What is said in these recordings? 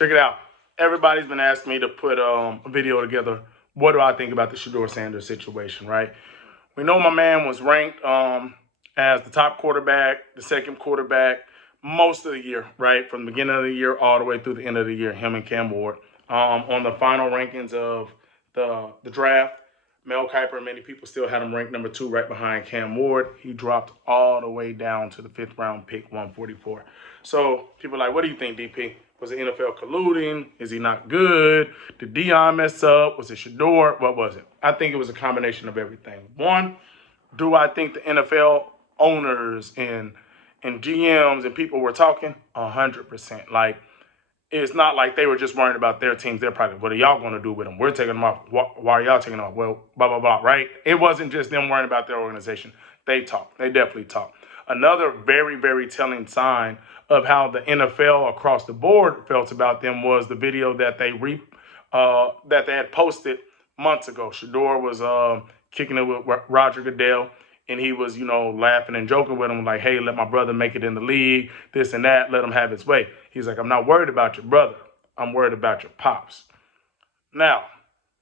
Check it out. Everybody's been asking me to put a video together. What do I think about the Shedeur Sanders situation, right? We know my man was ranked as the top quarterback, the second quarterback, most of the year, right? From the beginning of the year all the way through the end of the year, him and Cam Ward. On the final rankings of the draft, Mel Kiper and many people still had him ranked number 2 right behind Cam Ward. He dropped all the way down to the 5th round pick, 144. So people are like, what do you think, DP? Was the NFL colluding? Is he not good? Did Dion mess up? Was it Shedeur? What was it? I think it was a combination of everything. One, do I think the NFL owners and GMs and people were talking? 100%. Like, it's not like they were just worrying about their teams. They're probably, what are y'all going to do with them? We're taking them off. Why are y'all taking them off? Well, blah, blah, blah, right? It wasn't just them worrying about their organization. They talked. They definitely talked. Another very, very telling sign of how the NFL across the board felt about them was the video that they had posted months ago. Shedeur was kicking it with Roger Goodell, and he was, laughing and joking with him, like, hey, let my brother make it in the league, this and that, let him have his way. He's like, I'm not worried about your brother. I'm worried about your pops. Now,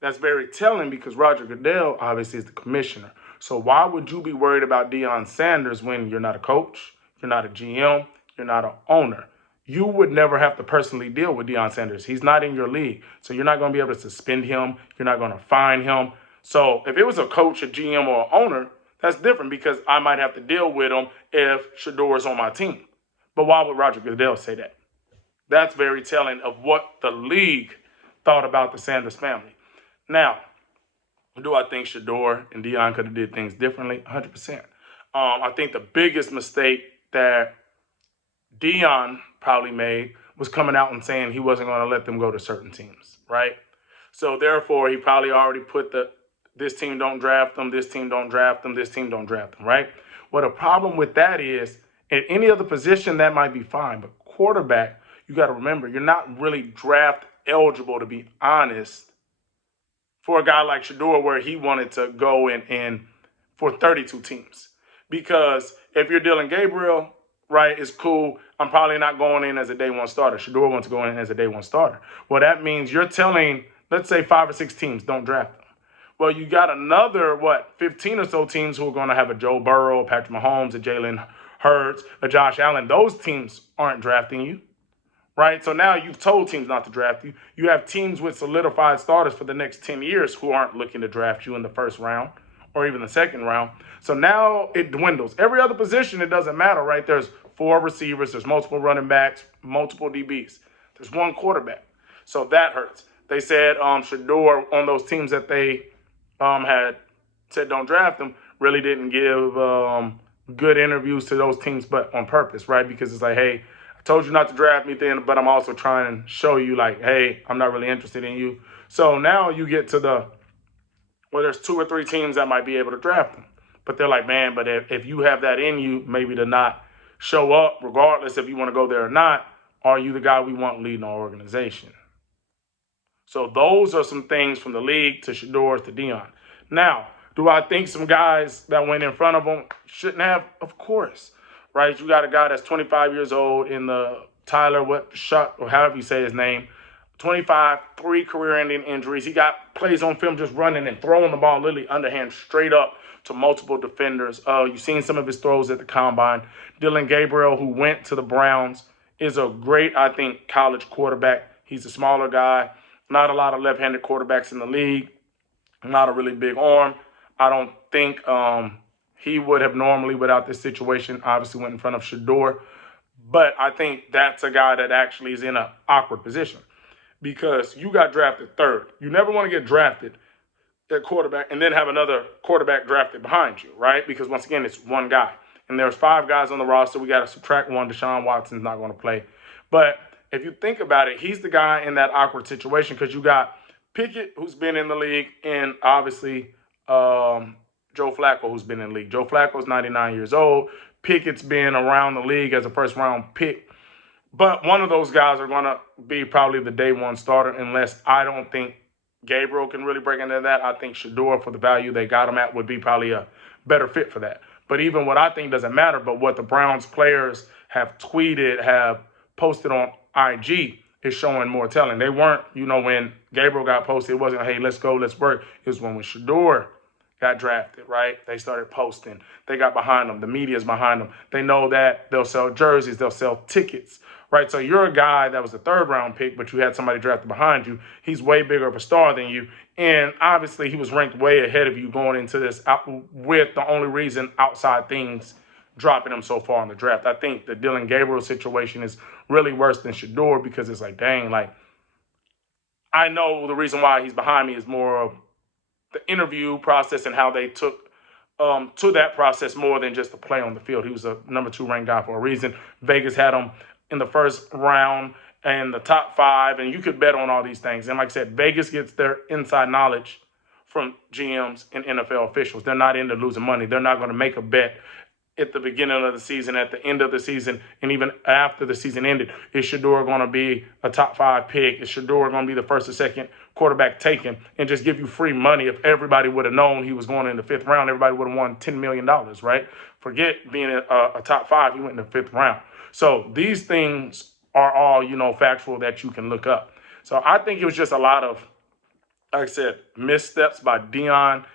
that's very telling because Roger Goodell obviously is the commissioner. So why would you be worried about Deion Sanders when you're not a coach, you're not a GM, you're not an owner? You would never have to personally deal with Deion Sanders. He's not in your league. So you're not going to be able to suspend him. You're not going to fine him. So if it was a coach, a GM, or an owner, that's different because I might have to deal with him if Shedeur is on my team. But why would Roger Goodell say that? That's very telling of what the league thought about the Sanders family. Now, do I think Shedeur and Deion could have did things differently? 100%. I think the biggest mistake that Deion probably made was coming out and saying he wasn't going to let them go to certain teams, right? So therefore, he probably already put this team don't draft them, this team don't draft them, this team don't draft them, right? Well, the problem with that is, at any other position, that might be fine. But quarterback, you got to remember, you're not really draft eligible, to be honest, for a guy like Shedeur where he wanted to go in for 32 teams. Because if you're Dylan Gabriel, right, it's cool. I'm probably not going in as a day one starter. Shedeur wants to go in as a day one starter. Well, that means you're telling, let's say 5 or 6 teams, don't draft them. Well, you got another, 15 or so teams who are going to have a Joe Burrow, a Patrick Mahomes, a Jalen Hurts, a Josh Allen. Those teams aren't drafting you, right? So now you've told teams not to draft you. You have teams with solidified starters for the next 10 years who aren't looking to draft you in the first round or even the second round. So now it dwindles. Every other position, it doesn't matter, right? There's 4 receivers, there's multiple running backs, multiple DBs. There's 1 quarterback. So that hurts. They said Shedeur on those teams that they had said don't draft them really didn't give good interviews to those teams, but on purpose, right? Because it's like, hey, I told you not to draft me then, but I'm also trying to show you, like, hey, I'm not really interested in you. So now you get to there's 2 or 3 teams that might be able to draft them. But they're like, man, but if you have that in you, maybe to not show up, regardless if you want to go there or not, are you the guy we want leading our organization? So those are some things from the league to Shedeur to Deion. Now, do I think some guys that went in front of them shouldn't have? Of course, right? You got a guy that's 25 years old in the Tyler Shuck, or however you say his name, 25, 3 career-ending injuries. He got plays on film just running and throwing the ball literally underhand straight up to multiple defenders. You've seen some of his throws at the combine. Dylan Gabriel, who went to the Browns, is a great, I think, college quarterback. He's a smaller guy. Not a lot of left-handed quarterbacks in the league. Not a really big arm. I don't think he would have normally, without this situation, obviously went in front of Shedeur. But I think that's a guy that actually is in an awkward position because you got drafted 3rd. You never want to get drafted at quarterback and then have another quarterback drafted behind you, right? Because once again, it's 1 guy. And there's 5 guys on the roster. We got to subtract 1. Deshaun Watson's not going to play. But if you think about it, he's the guy in that awkward situation because you got Pickett, who's been in the league, and obviously Joe Flacco, who's been in the league. Joe Flacco's 99 years old. Pickett's been around the league as a first-round pick. But one of those guys are going to be probably the day one starter unless I don't think Gabriel can really break into that. I think Shedeur, for the value they got him at, would be probably a better fit for that. But even what I think doesn't matter, but what the Browns players have tweeted, have posted on IG, is showing more telling. They weren't, when Gabriel got posted, it wasn't, hey, let's go, let's work. It was when Shedeur got drafted, right? They started posting. They got behind them. The media's behind them. They know that they'll sell jerseys, they'll sell tickets, right? So you're a guy that was a third-round pick, but you had somebody drafted behind you. He's way bigger of a star than you. And obviously he was ranked way ahead of you going into this with the only reason outside things dropping him so far in the draft. I think the Dylan Gabriel situation is really worse than Shedeur because it's like, dang, like, I know the reason why he's behind me is more of the interview process and how they took to that process more than just the play on the field. He was a number 2 ranked guy for a reason. Vegas had him in the first round and the top 5, and you could bet on all these things. And like I said, Vegas gets their inside knowledge from GMs and NFL officials. They're not into losing money. They're not going to make a bet at the beginning of the season, at the end of the season, and even after the season ended. Is Shedeur going to be a top 5 pick? Is Shedeur going to be the first or second quarterback taken and just give you free money? If everybody would have known he was going in the 5th round, everybody would have won $10 million, right? Forget being a top 5. He went in the 5th round. So these things are all, factual that you can look up. So I think it was just a lot of, like I said, missteps by Deion.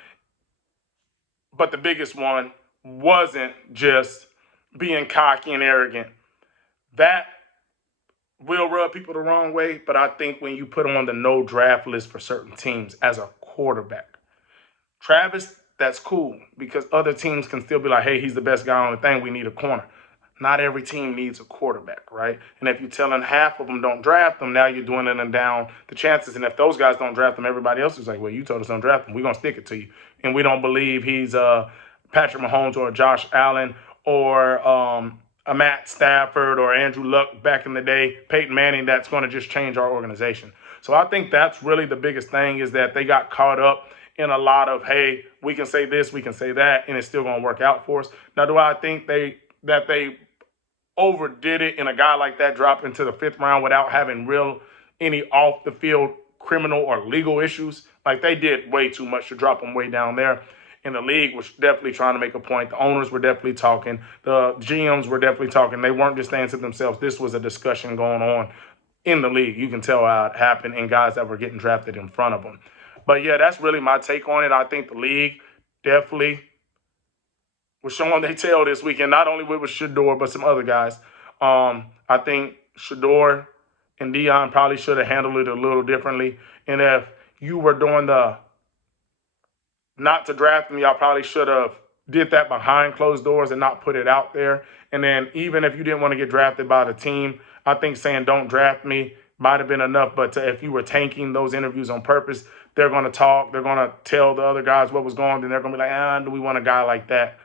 But the biggest one wasn't just being cocky and arrogant. That will rub people the wrong way, but I think when you put him on the no draft list for certain teams as a quarterback, Travis, that's cool because other teams can still be like, hey, he's the best guy on the thing. We need a corner. Not every team needs a quarterback, right? And if you're telling half of them don't draft them, now you're dwindling down the chances. And if those guys don't draft them, everybody else is like, well, you told us don't draft them. We're going to stick it to you. And we don't believe he's Patrick Mahomes or Josh Allen or a Matt Stafford or Andrew Luck back in the day, Peyton Manning, that's going to just change our organization. So I think that's really the biggest thing is that they got caught up in a lot of, hey, we can say this, we can say that, and it's still going to work out for us. Now, do I think they overdid it and a guy like that dropped into the 5th round without having any off the field criminal or legal issues? Like, they did way too much to drop him way down there. And the league was definitely trying to make a point. The owners were definitely talking. The GMs were definitely talking. They weren't just saying to themselves, this was a discussion going on in the league. You can tell how it happened and guys that were getting drafted in front of them. But yeah, that's really my take on it. I think the league definitely was showing their tail this weekend, not only with Shedeur, but some other guys. I think Shedeur and Deion probably should have handled it a little differently. And if you were doing the not to draft him, y'all probably should have did that behind closed doors and not put it out there. And then even if you didn't want to get drafted by the team, I think saying don't draft me might have been enough. But if you were tanking those interviews on purpose, they're going to talk. They're going to tell the other guys what was going on. And they're going to be like, do we want a guy like that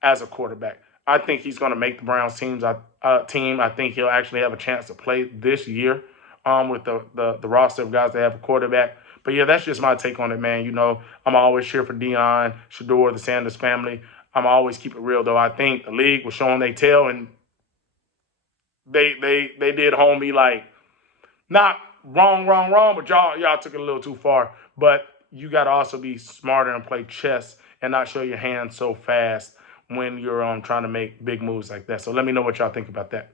as a quarterback? I think he's going to make the Browns team. I think he'll actually have a chance to play this year with the roster of guys that have a quarterback. But yeah, that's just my take on it, man. I'm always cheer for Deion, Shedeur, the Sanders family. I'm always keep it real, though. I think the league was showing their tail, and they did homie like not wrong, but y'all took it a little too far. But you got to also be smarter and play chess and not show your hand so fast when you're trying to make big moves like that. So let me know what y'all think about that.